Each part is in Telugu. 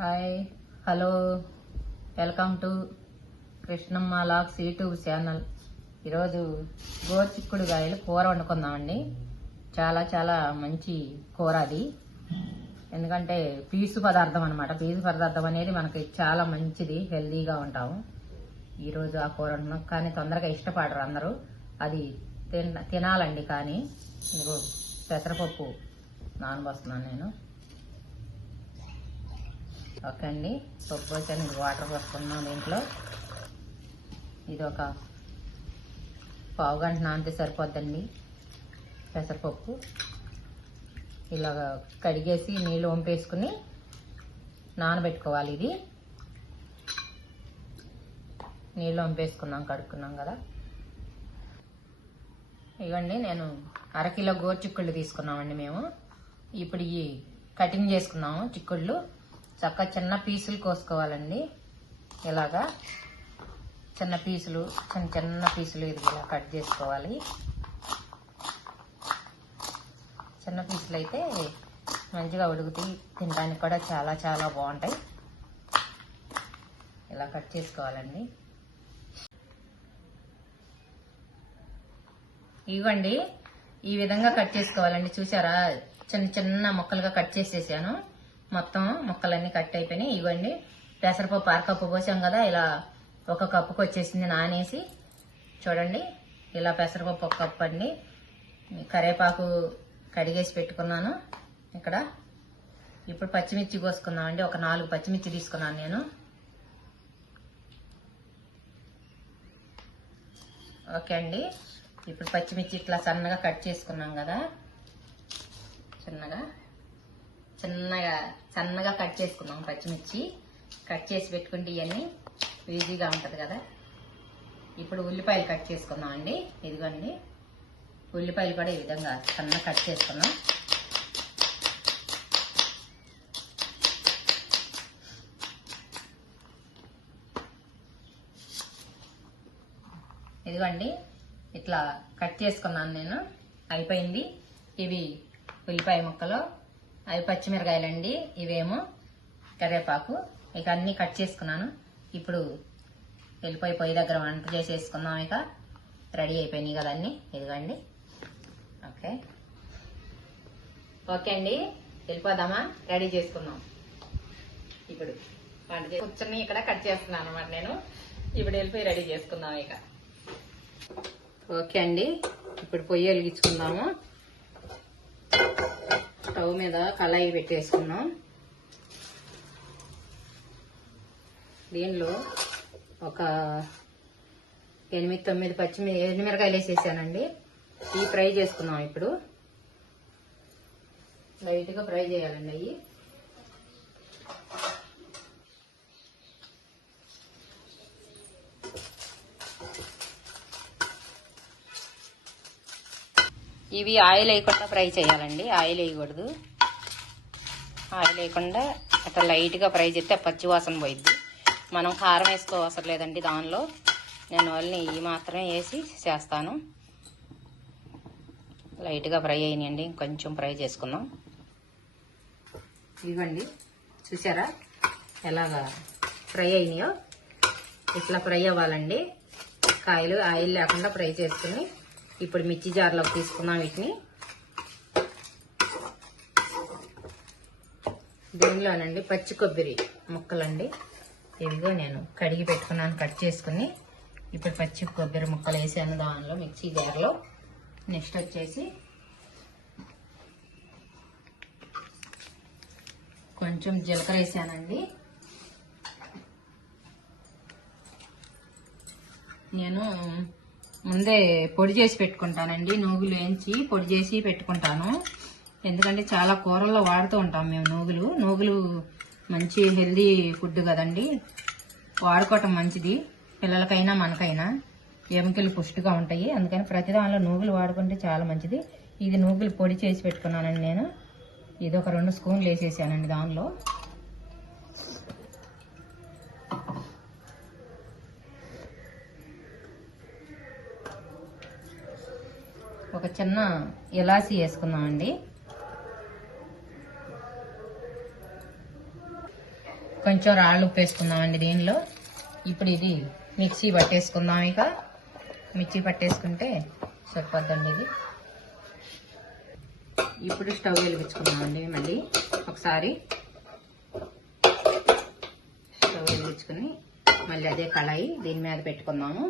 Hi, hello, welcome to Krishnamma logs YouTube channel. ఈరోజు గోరుచిక్కుడుకాయలు కూర వండుకుందామండి. చాలా చాలా మంచి కూర అది. ఎందుకంటే పీసు పదార్థం అనమాట. పీసు పదార్థం అనేది మనకి చాలా మంచిది, హెల్దీగా ఉంటాము. ఈరోజు ఆ కూర వండుకున్నాం, కానీ తొందరగా ఇష్టపడరు అందరూ. అది తినాలండి. కానీ ఇదిగో పెసరపప్పు నానబోస్తున్నాను నేను. ఓకే అండి, పప్పు వచ్చాను. వాటర్ పోసుకున్నాం దీంట్లో. ఇది ఒక పావు గంట నానితే సరిపోద్దండి పెసరపప్పు. ఇలాగ కడిగేసి నీళ్ళు వంపేసుకుని నానబెట్టుకోవాలి. ఇది నీళ్ళు వంపేసుకున్నాం, కడుక్కున్నాం కదా. ఇవ్వండి, నేను అరకిలో గోరుచిక్కుళ్ళు తీసుకున్నామండి మేము. ఇప్పుడు ఈ కటింగ్ చేసుకున్నాము చిక్కుళ్ళు. చక్కగా చిన్న పీసులు కోసుకోవాలండి. ఇలాగా చిన్న పీసులు, చిన్న చిన్న పీసులు ఇది ఇలా కట్ చేసుకోవాలి. చిన్న పీసులు అయితే మంచిగా ఉడుకుతాయి, తినడానికి కూడా చాలా చాలా బాగుంటాయి. ఇలా కట్ చేసుకోవాలండి. ఇవ్వండి, ఈ విధంగా కట్ చేసుకోవాలండి. చూసారా, చిన్న చిన్న ముక్కలుగా కట్ చేసేసాను. మొత్తం ముక్కలన్నీ కట్ అయిపోయినాయి. ఇవ్వండి, పెసరపప్పు అరకప్పు పోసాం కదా, ఇలా ఒక కప్పుకి వచ్చేసింది నానేసి. చూడండి, ఇలా పెసరపప్పు ఒక కప్పు అండి. కరివేపాకు కడిగేసి పెట్టుకున్నాను ఇక్కడ. ఇప్పుడు పచ్చిమిర్చి కోసుకున్నామండి. ఒక 4 పచ్చిమిర్చి తీసుకున్నాను నేను. ఓకే అండి, ఇప్పుడు పచ్చిమిర్చి ఇట్లా సన్నగా కట్ చేసుకున్నాం కదా. సన్నగా కట్ చేసుకున్నాం పచ్చిమిర్చి. కట్ చేసి పెట్టుకుంటే ఇవన్నీ ఈజీగా ఉంటుంది కదా. ఇప్పుడు ఉల్లిపాయలు కట్ చేసుకుందాం అండి. ఇదిగోండి, ఉల్లిపాయలు కూడా ఈ విధంగా సన్నగా కట్ చేసుకున్నాం. ఇదిగోండి, ఇట్లా కట్ చేసుకున్నాను నేను. అయిపోయింది. ఇవి ఉల్లిపాయ ముక్కలు, అవి పచ్చిమిరకాయలండి, ఇవేమో కరివేపాకు. ఇక అన్నీ కట్ చేసుకున్నాను. ఇప్పుడు వెళ్ళిపోయి పొయ్యి దగ్గర వంట చేసేసుకుందాం. ఇక రెడీ అయిపోయినాయి కదా అన్నీ. ఇదిగోండి. ఓకే ఓకే అండి, వెళ్ళిపోదామా? రెడీ చేసుకుందాం. ఇప్పుడు వంట కూర్చొని ఇక్కడ కట్ చేస్తున్నాను అనమాట నేను. ఇప్పుడు వెళ్ళిపోయి రెడీ చేసుకుందాం ఇక. ఓకే అండి, ఇప్పుడు పొయ్యి వెలిగించుకుందాము. స్టవ్ మీద కళాయి పెట్టేసుకున్నాం. దీనిలో ఒక 8-9 ఎండుమిరకాయలు వేసేసానండి. ఇవి ఫ్రై చేసుకున్నాం. ఇప్పుడు లైట్గా ఫ్రై చేయాలండి అవి. ఇవి ఆయిల్ వేయకుండా ఫ్రై చేయాలండి. ఆయిల్ వేయకూడదు. ఆయిల్ వేయకుండా అట్లా లైట్గా ఫ్రై చేస్తే పచ్చివాసన పోయిద్ది. మనం కారం వేసుకోవసరం లేదండి దానిలో. నేను వాళ్ళని ఈ మాత్రమే వేసి చేస్తాను. లైట్గా ఫ్రై అయినాయండి, కొంచెం ఫ్రై చేసుకుందాం. ఇవ్వండి, చూసారా ఎలాగా ఫ్రై అయినాయో. ఇట్లా ఫ్రై అవ్వాలండి కాయలు. ఆయిల్ లేకుండా ఫ్రై చేసుకుని ఇప్పుడు మిర్చి జార్లోకి తీసుకున్నాం వీటిని. దీనిలోనండి పచ్చి కొబ్బరి ముక్కలండి. ఇవిగో నేను కడిగి పెట్టుకున్నాను, కట్ చేసుకుని. ఇప్పుడు పచ్చి కొబ్బరి ముక్కలు వేసాను దానిలో, మిర్చి జార్లో. నెక్స్ట్ వచ్చేసి కొంచెం జీలకర్ర వేసానండి. నేను ముందే పొడి చేసి పెట్టుకుంటానండి. నూగులు వేయించి పొడి చేసి పెట్టుకుంటాను. ఎందుకంటే చాలా కూరల్లో వాడుతూ ఉంటాం మేము నూగులు మంచి హెల్దీ ఫుడ్ కదండి. వాడుకోవటం మంచిది, పిల్లలకైనా మనకైనా. ఎముకలు పుష్టిగా ఉంటాయి. అందుకని ప్రతి దానిలో నూగులు వాడుకుంటే చాలా మంచిది. ఇది నూగులు పొడి చేసి పెట్టుకున్నానండి నేను. ఇది ఒక 2 స్పూన్లు వేసేసానండి దానిలో. ఒక చిన్న ఇలాచి వేసుకుందామండి. కొంచెం రాళ్ళు ఉప్పు వేసుకుందామండి దీనిలో. ఇప్పుడు ఇది మిక్సీ పట్టేసుకుందాం. ఇక మిక్సీ పట్టేసుకుంటే సరిపోద్దండి ఇది. ఇప్పుడు స్టవ్ వెలిగించుకుందామండి. మళ్ళీ ఒకసారి స్టవ్ వెలిగించుకుని మళ్ళీ అదే కళాయి దీని మీద పెట్టుకుందాము.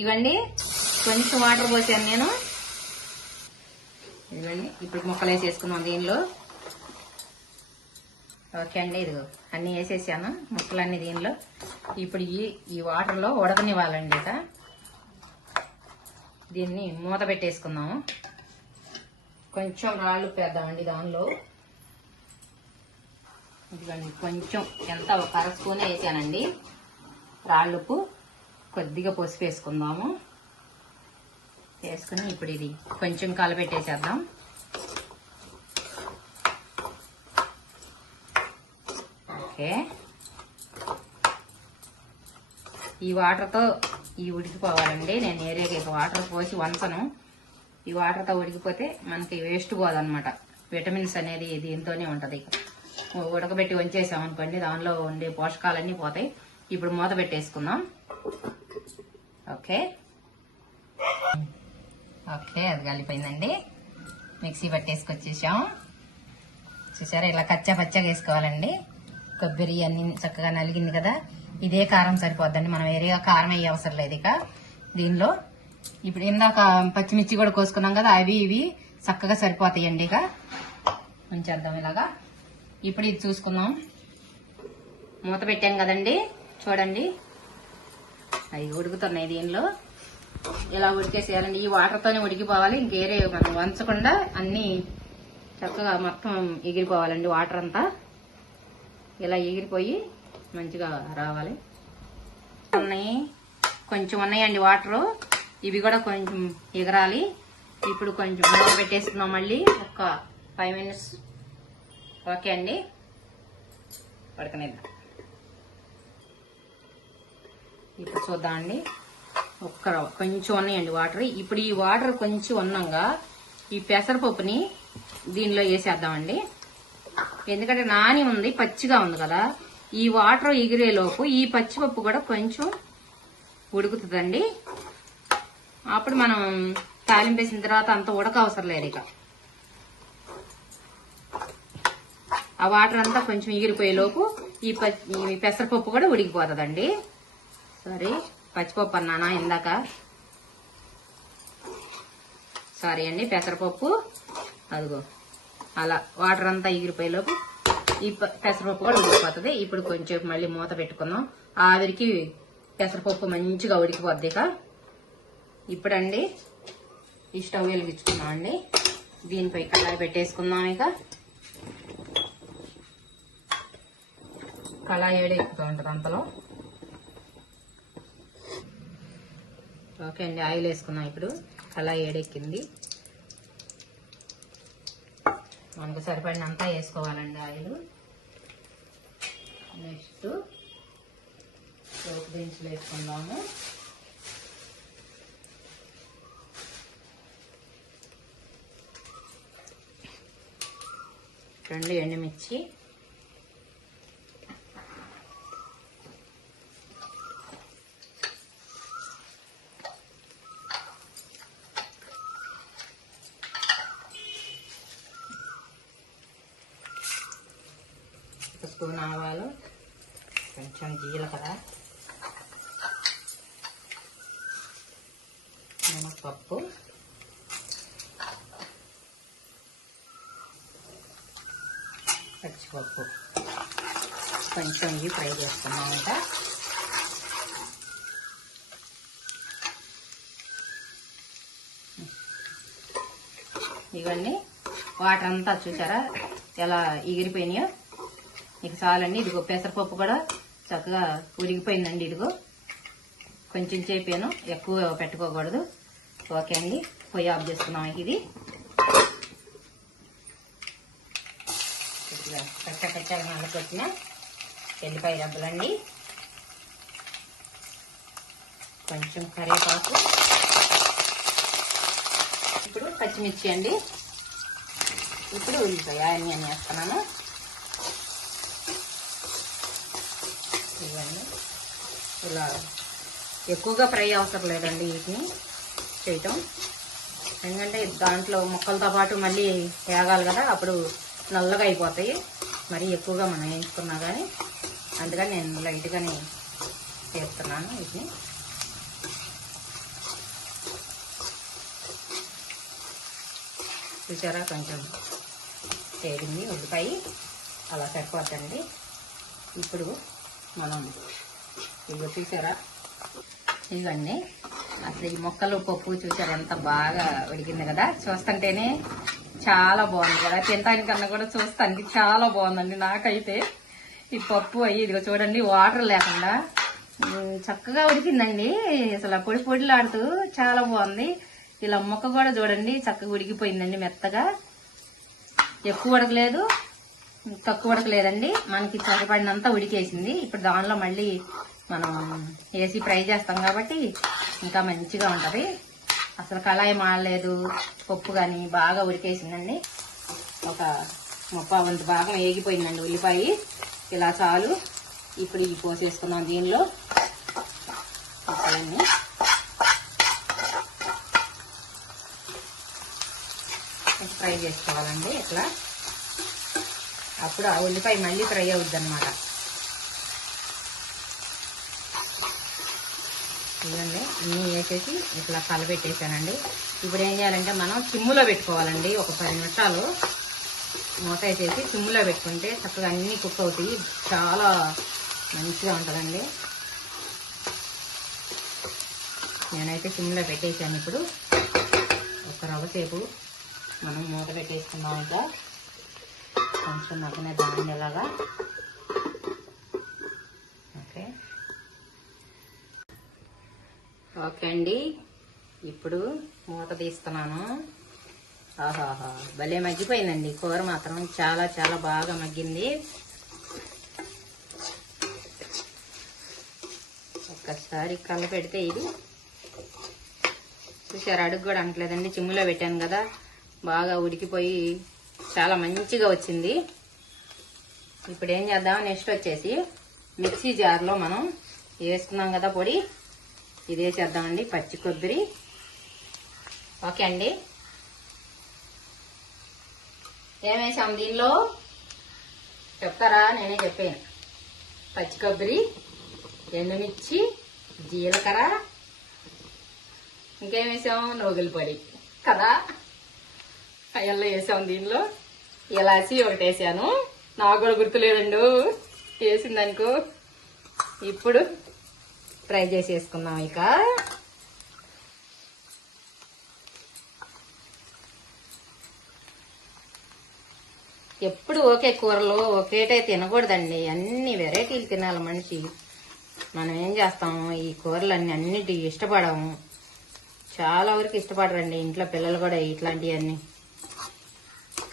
ఇవ్వండి కొంచెం వాటర్ పోసాను నేను. ఇవ్వండి ఇప్పుడు ముక్కలు వేసేసుకున్నాం దీనిలో. ఓకే అండి, ఇదిగో అన్నీ వేసేసాను ముక్కలన్నీ దీనిలో. ఇప్పుడు ఈ వాటర్లో ఉడకనివ్వాలండి. ఇక దీన్ని మూత పెట్టేసుకుందాము. కొంచెం రాళ్ళు వేద్దామండి దానిలో. ఇదిగోండి కొంచెం ఎంత ఒక అర స్పూన్ వేసానండి రాళ్ళుప్పు. కొద్దిగా పసుపు వేసుకుందాము. వేసుకుని ఇప్పుడు ఇది కొంచెం కలపెట్టేసేద్దాం. ఓకే, ఈ వాటర్తో ఉడికిపోవాలండి. నేను ఏరియాకి వాటర్ పోసి వంచను. ఈ వాటర్తో ఉడికిపోతే మనకి వేస్ట్ పోదన్నమాట. విటమిన్స్ అనేది దీంతోనే ఉంటుంది. ఉడకబెట్టి వంచేసాం అనుకోండి దానిలో ఉండే పోషకాలన్నీ పోతాయి. ఇప్పుడు మూత పెట్టేసుకుందాం. ఓకే ఓకే, అది కలిపోయిందండి. మిక్సీ పట్టేసుకొచ్చేసాం. చూసారా, ఇలా కచ్చా పచ్చగా వేసుకోవాలండి. కొబ్బరి అన్ని చక్కగా నలిగింది కదా. ఇదే కారం సరిపోద్దండి, మనం వేరేగా కారం వేయ అవసరం లేదు ఇక దీనిలో. ఇప్పుడు ఇందాక పచ్చిమిర్చి కూడా కోసుకున్నాం కదా, అవి ఇవి చక్కగా సరిపోతాయండి. ఇక ఉంచేద్దాం ఇలాగా. ఇప్పుడు ఇది చూసుకుందాం. మూత పెట్టాం కదండి, చూడండి అవి ఉడుకుతున్నాయి దీనిలో. ఇలా ఉడికేసేయాలండి. ఈ వాటర్తోనే ఉడికిపోవాలి, ఇంకేరే మనం వంచకుండా అన్ని చక్కగా మొత్తం ఎగిరిపోవాలండి. వాటర్ అంతా ఇలా ఎగిరిపోయి మంచిగా రావాలి. కొంచెం ఉన్నాయండి వాటరు, ఇవి కూడా కొంచెం ఎగరాలి. ఇప్పుడు కొంచెం మూత పెట్టేసుకున్నాం మళ్ళీ ఒక 5 minutes. ఓకే అండి, పడకనేద్దాం. ఇప్పుడు చూద్దామండి. కొంచెం ఉన్నాయండి వాటర్. ఇప్పుడు ఈ వాటర్ కొంచెం ఉన్నాగా ఈ పెసరపప్పుని దీనిలో వేసేద్దామండి. ఎందుకంటే నాని ఉంది, పచ్చిగా ఉంది కదా. ఈ వాటర్ ఎగిరేలోపు ఈ పచ్చిపప్పు కూడా కొంచెం ఉడుకుతుందండి. అప్పుడు మనం తాలింపు వేసిన తర్వాత అంత ఉడక అవసరం లేదు. ఇక ఆ వాటర్ అంతా కొంచెం ఎగిరిపోయేలోపు ఈ పెసరపప్పు కూడా ఉడికిపోతుందండి. సారీ, పచ్చిపప్పు అన్నానా ఇందాక, సారీ అండి. పెసరపప్పు అదిగో అలా వాటర్ అంతా ఎగిరిపోయేలోపు ఈ పెసరపప్పు కూడా ఉడికిపోతుంది. ఇప్పుడు కొంచెం మళ్ళీ మూత పెట్టుకుందాం. ఆవిరికి పెసరపప్పు మంచిగా ఉడికిపోద్ది. ఇక ఇప్పుడండి ఈ స్టవ్ వెలిగించుకుందాం అండి. దీనిపై కళాయి పెట్టేసుకుందాం. ఇక కళాయి ఎక్కుతూ ఉంటుంది అంతలో. ఓకే అండి, ఆయిల్ వేసుకున్నాం. ఇప్పుడు కళాయి ఏడెక్కింది. మనకు సరిపడినంతా వేసుకోవాలండి ఆయిల్. నెక్స్ట్ పోపు దినుసులు వేసుకుందాము. రెండు ఎండుమిర్చి, ఒక స్పూన్ ఆవాలు, కొంచెం జీలకర్ర, మినపప్పు, పచ్చిపప్పు కొంచెం ఇవి ఫ్రై చేసుకున్నామంట. ఇవన్నీ వాటర్ అంతా చూసారా ఎలా ఎగిరిపోయినాయో. ఇక చాలండి. ఇదిగో పెసరపప్పు కూడా చక్కగా ఉడికిపోయిందండి. ఇదిగో కొంచెం చేపాను, ఎక్కువ పెట్టుకోకూడదు. ఓకే అండి, పొయ్యి ఆఫ్ చేసుకున్నాం. ఇది కచ్చగా నల్లకొచ్చిన ఎల్లిపాయ డబ్బులండి, కొంచెం కరివేపాకు, ఇప్పుడు పచ్చిమిర్చి అండి. ఇప్పుడు ఉల్లిపాయ ఆనియన్ వేస్తున్నాను. ఇవన్నీ ఇలా ఎక్కువగా ఫ్రై అవసరం లేదండి వీటిని చేయటం, ఎందుకంటే దాంట్లో ముక్కలతో పాటు మళ్ళీ వేగాలి కదా, అప్పుడు నల్లగా అయిపోతాయి మరీ ఎక్కువగా మనం వేయించుకున్నా కానీ. అందుకని నేను లైట్గానే చేస్తున్నాను వీటిని. చూసారా కొంచెం వేగింది ఉల్లిపాయ, అలా సరిపోద్దండి. ఇప్పుడు మనం ఇవి చూసారా, ఇవన్నీ అసలు ఈ మొక్కలు పప్పు చూసారా ఎంత బాగా ఉడికింది కదా, చూస్తుంటేనే చాలా బాగుంది కదా, తినడానికన్నా కూడా చూస్తానికి చాలా బాగుందండి నాకైతే. ఈ పప్పు అయ్యి ఇదిగో చూడండి వాటర్ లేకుండా చక్కగా ఉడికిందండి, అసలు పొడి పొడిలాడుతూ చాలా బాగుంది. ఇలా ముక్క కూడా చూడండి చక్కగా ఉడికిపోయిందండి మెత్తగా, ఎక్కువ ఉడకలేదు తక్కువ ఉడకలేదండి, మనకి సరిపడినంత ఉడికేసింది. ఇప్పుడు దానిలో మళ్ళీ మనం వేసి ఫ్రై చేస్తాం కాబట్టి ఇంకా మంచిగా ఉంటుంది. అసలు కళాయి మాడలేదు, పప్పు కానీ బాగా ఉడికేసిందండి. ఒక 30 భాగం వేగిపోయిందండి ఉల్లిపాయ, ఇలా చాలు. ఇప్పుడు ఇవి పోసేసుకున్నాం దీనిలో, ముక్కలన్నీ ఫ్రై చేసుకోవాలండి ఇట్లా, అప్పుడు ఆ ఉల్లిపాయ మళ్ళీ ఫ్రై అవుద్ది అనమాట. ఇవన్నీ అన్నీ వేసేసి ఇట్లా కలపెట్టేసానండి. ఇప్పుడు ఏం చేయాలంటే మనం సిమ్ములో పెట్టుకోవాలండి, ఒక 10 నిమిషాలు మూత వేసేసి సిమ్ములో పెట్టుకుంటే చక్కగా అన్నీ కుక్ అవుతాయి, చాలా మంచిగా ఉంటుందండి. నేనైతే సిమ్లో పెట్టేసాను. ఇప్పుడు ఒక రవ్వ సేపు మనం మూత పెట్టేసుకుందాం, ఇంకా కొంచెం మగ్గనే దాన్ని ఇలాగా. ఓకే అండి, ఇప్పుడు మూత తీస్తున్నాను. ఆహాహా భలే మగ్గిపోయిందండి కూర, మాత్రం చాలా చాలా బాగా మగ్గింది. ఒక్కసారి కలపెడితే ఇది చూసారు, అడుగు కూడా అనట్లేదండి, చిమ్ములో పెట్టాను కదా, బాగా ఉడికిపోయి చాలా మంచిగా వచ్చింది. ఇప్పుడు ఏం చేద్దాం, నెక్స్ట్ వచ్చేసి మిక్సీ జార్లో మనం వేసుకున్నాం కదా పొడి, ఇది వేసేద్దామండి, పచ్చి కొబ్బరి. ఓకే అండి, ఏమేసాం దీనిలో చెప్తారా, నేనే చెప్పాను. పచ్చి కొబ్బరి, ఎండుమిర్చి, జీలకర్ర, ఇంకేమేసాం, నువ్వుల పొడి కదా, అయ్యల్లో వేసాం. దీనిలో ఇలాచి ఒకటి వేసాను, నాకు కూడా గుర్తులేదండు వేసిందనుకో. ఇప్పుడు ఫ్రై చేసేసుకుందాం. ఇక ఎప్పుడు ఒకే కూరలో ఒకేటే తినకూడదండి, అన్ని వెరైటీలు తినాలి మనిషి. మనం ఏం చేస్తాము, ఈ కూరలన్నీ అన్నిటి ఇష్టపడము, చాలా వరకు ఇష్టపడరండి ఇంట్లో పిల్లలు కూడా ఇట్లాంటివన్నీ,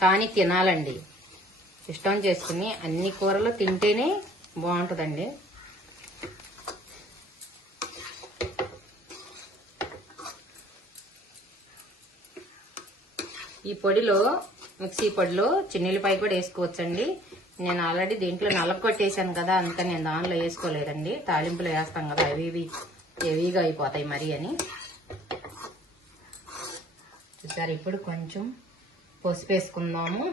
కానీ తినాలండి. ఇష్టం చేసుకుని అన్ని కూరలు తింటేనే బాగుంటుందండి. ఈ పొడిలో, మిక్సీ పొడిలో చిన్నులపాయ కూడా వేసుకోవచ్చండి. నేను ఆల్రెడీ దీంట్లో నలగొట్టేసాను కదా, అందుకని నేను దానిలో వేసుకోలేదండి. తాలింపులో వేస్తాం కదా, అవి హెవీగా అయిపోతాయి మరి అని. చూసారు, ఇప్పుడు కొంచెం పసుపు వేసుకుందాము.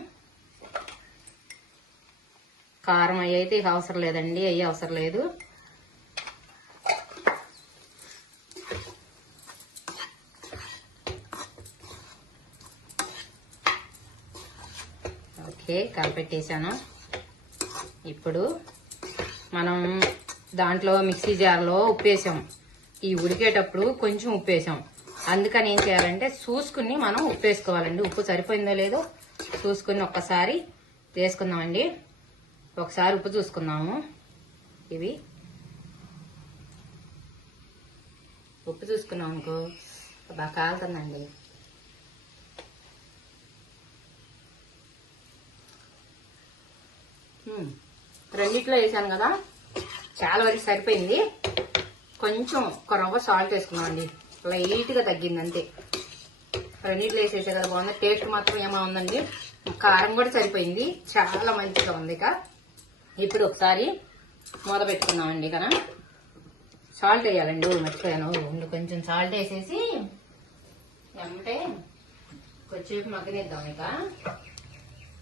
కారం అవి అయితే అవసరం లేదండి, అవి అవసరం లేదు. ఓకే, కలిపెట్టేసాను. ఇప్పుడు మనం దాంట్లో మిక్సీ జార్లో ఉప్పు వేసాం, ఈ ఉడికేటప్పుడు కొంచెం ఉప్పు వేసాం. అందుకని ఏం చేయాలంటే చూసుకుని మనం ఉప్పు వేసుకోవాలండి. ఉప్పు సరిపోయిందో లేదో చూసుకుని ఒక్కసారి వేసుకుందామండి. ఒకసారి ఉప్పు చూసుకుందాము. ఇవి ఉప్పు చూసుకున్నాం అనుకో బాగా కాలుతుందండి. రెండిట్లో వేసాను కదా, చాలా వరకు సరిపోయింది. కొంచెం ఒక రవ్వ సాల్ట్ వేసుకున్నామండి, లైట్గా తగ్గింది అంతే. రెండిట్లో వేసేసే కదా బాగుంది, టేస్ట్ మాత్రం ఏమో ఉందండి, కారం కూడా సరిపోయింది, చాలా మంచిగా ఉంది. ఇక ఇప్పుడు ఒకసారి మూత పెట్టుకుందామండి. కదా సాల్ట్ వేయాలండి, మర్చిపోయాను. కొంచెం సాల్ట్ వేసేసి ఏమంటే కొంచెంసేపు మగ్గనిద్దాం. ఇక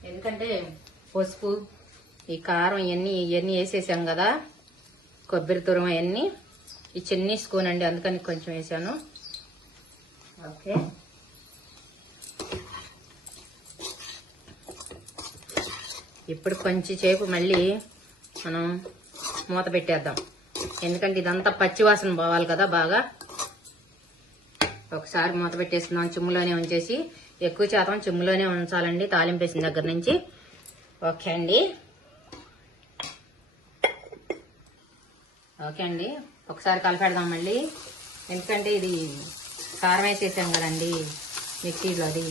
ఎందుకంటే పసుపు, ఈ కారం ఇవన్నీ వేసేసాం కదా, కొబ్బరి తురం అవన్నీ. ఈ చిన్ని స్పూన్ అండి, అందుకని కొంచెం వేసాను. ఓకే, ఇప్పుడు కొంచెం సేపు మళ్ళీ మనం మూత పెట్టేద్దాం, ఎందుకంటే ఇదంతా పచ్చివాసన పోవాలి కదా బాగా. ఒకసారి మూత పెట్టేసుకుందాం, చిమ్ములోనే ఉంచేసి. ఎక్కువ శాతం చిమ్ములోనే ఉంచాలండి తాలింపు వేసిన దగ్గర నుంచి. ఓకే అండి, ఓకే అండి. ఒకసారి కలిపెడదాం మళ్ళీ, ఎందుకంటే ఇది కారం వేసేసాం కదండి మిక్సీలో. అది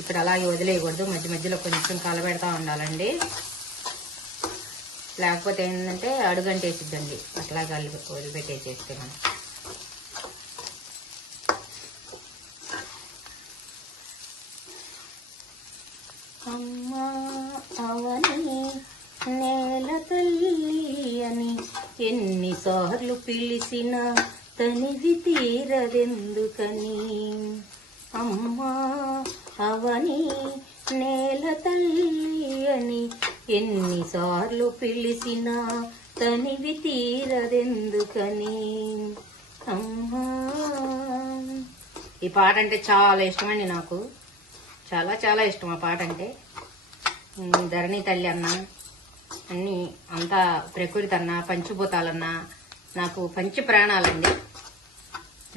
ఇప్పుడు అలాగే వదిలేయకూడదు, మధ్య మధ్యలో కొంచెం కలపెడతా ఉండాలండి, లేకపోతే ఏంటంటే అడుగంటేసిద్దండి అట్లా వదిలిపెట్టేసేస్తే మనం. అమ్మా అవని నేల తల్లి అని ఎన్నిసార్లు పిలిచినా తనివి తీరదెందుకని. అమ్మా అవని నేల తల్లి అని ఎన్నిసార్లు పిలిచినా తనివి తీరదెందుకని. అమ్మా, ఈ పాట అంటే చాలా ఇష్టమండి నాకు, చాలా చాలా ఇష్టం ఆ పాట అంటే. ధరణి తల్లి అన్నా, అన్నీ అంతా ప్రకృతి అన్నా, పంచిభూతాలన్నా నాకు పంచి ప్రాణాలండి,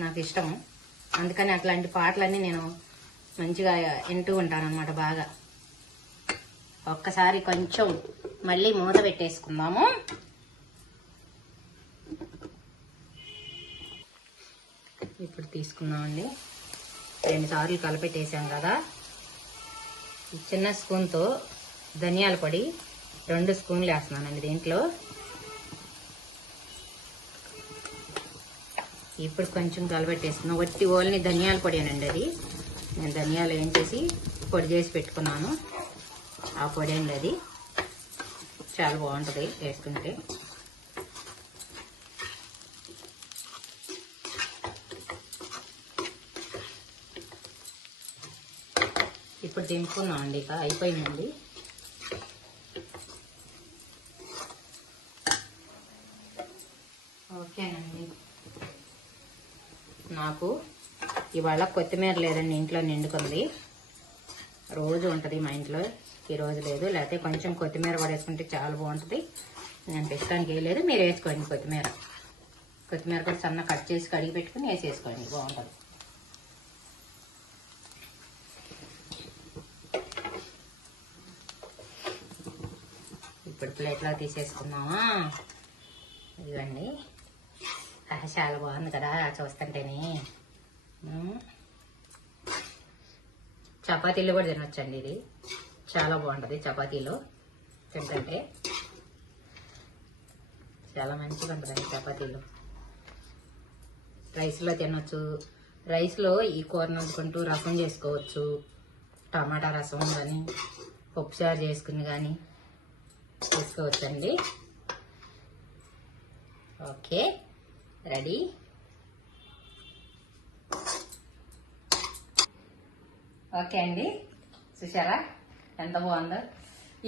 నాకు ఇష్టం. అందుకని అట్లాంటి పాటలన్నీ నేను మంచిగా వింటూ ఉంటాను అన్నమాట బాగా. ఒక్కసారి కొంచెం మళ్ళీ మూత పెట్టేసుకుందాము. ఇప్పుడు తీసుకుందామండి, 2 సార్లు కలిపెట్టేసాం కదా. ఈ చిన్న స్పూన్తో ధనియాల పొడి 2 స్పూన్లు వేస్తున్నానండి దీంట్లో. ఇప్పుడు కొంచెం కలిపెట్టేసుకున్నాం. వట్టి ఓల్ని ధనియాల పొడి అనండి అది. నేను ధనియాలు వేయించేసి పొడి చేసి పెట్టుకున్నాను, ఆ పొడి అండి అది. చాలా బాగుంటుంది వేసుకుంటే. ఇప్పుడు దింపుకున్నాం అండి, ఇక అయిపోయిందండి. ఓకేనండి, నాకు ఇవాళ కొత్తిమీర లేదండి, ఇంట్లో నిండుకుంది. రోజు ఉంటుంది మా ఇంట్లో, ఈరోజు లేదు. లేకపోతే కొంచెం కొత్తిమీర కూడా వేసుకుంటే చాలా బాగుంటుంది. నేను పెట్టుకోడానికి వేయలేదు, మీరు వేసుకోండి. కొత్తిమీర కూడా సన్న కట్ చేసి కడిగి పెట్టుకుని వేసేసుకోండి, బాగుంటుంది. ఇప్పుడు ప్లేట్లో తీసేసుకుందామా. ఇదిగండి, చాలా బాగుంది కదా చూస్తుంటేనే. చపాతీలు కూడా తినొచ్చండి, ఇది చాలా బాగుంటుంది. చపాతీలో తింటుంటే చాలా మంచిగా ఉంటుందండి చపాతీలో. రైస్లో తినొచ్చు, రైస్లో ఈ కూర నంచుకుంటూ రసం చేసుకోవచ్చు, టమాటా రసం కానీ పప్పుచారు చేసుకుని కానీ చేసుకోవచ్చండి. Okay, ready. ఓకే అండి, చూసారా ఎంత బాగుందో.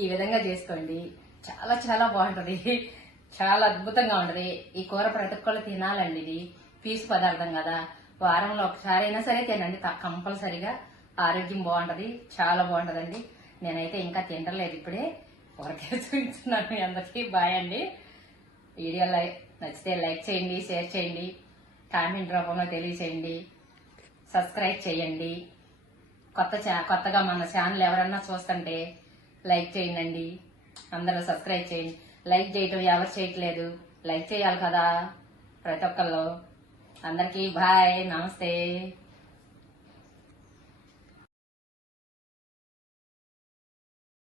ఈ విధంగా చేసుకోండి, చాలా చాలా బాగుంటుంది, చాలా అద్భుతంగా ఉంటుంది. ఈ కూర ప్రతి ఒక్కళ్ళు తినాలండి, ఇది పీసు పదార్థం కదా. వారంలో ఒకసారి అయినా సరే తినండి కంపల్సరిగా, ఆరోగ్యం బాగుంటుంది, చాలా బాగుంటుందండి. నేనైతే ఇంకా తింటలేదు, ఇప్పుడే కూరకే చూపించున్నాను మీ అందరికీ. బాయ్ అండి. వీడియో నచ్చితే లైక్ చేయండి, షేర్ చేయండి, కామెంట్ రూపంలో తెలియచేయండి, సబ్స్క్రైబ్ చేయండి. కొత్తగా మన ఛానల్ ఎవరన్నా చూస్తుంటే లైక్ చేయండి, అందరూ సబ్స్క్రైబ్ చేయండి. లైక్ చేయటం ఎవరు చేయట్లేదు, లైక్ చేయాలి కదా ప్రతి ఒక్కళ్ళు. అందరికీ బాయ్, నమస్తే.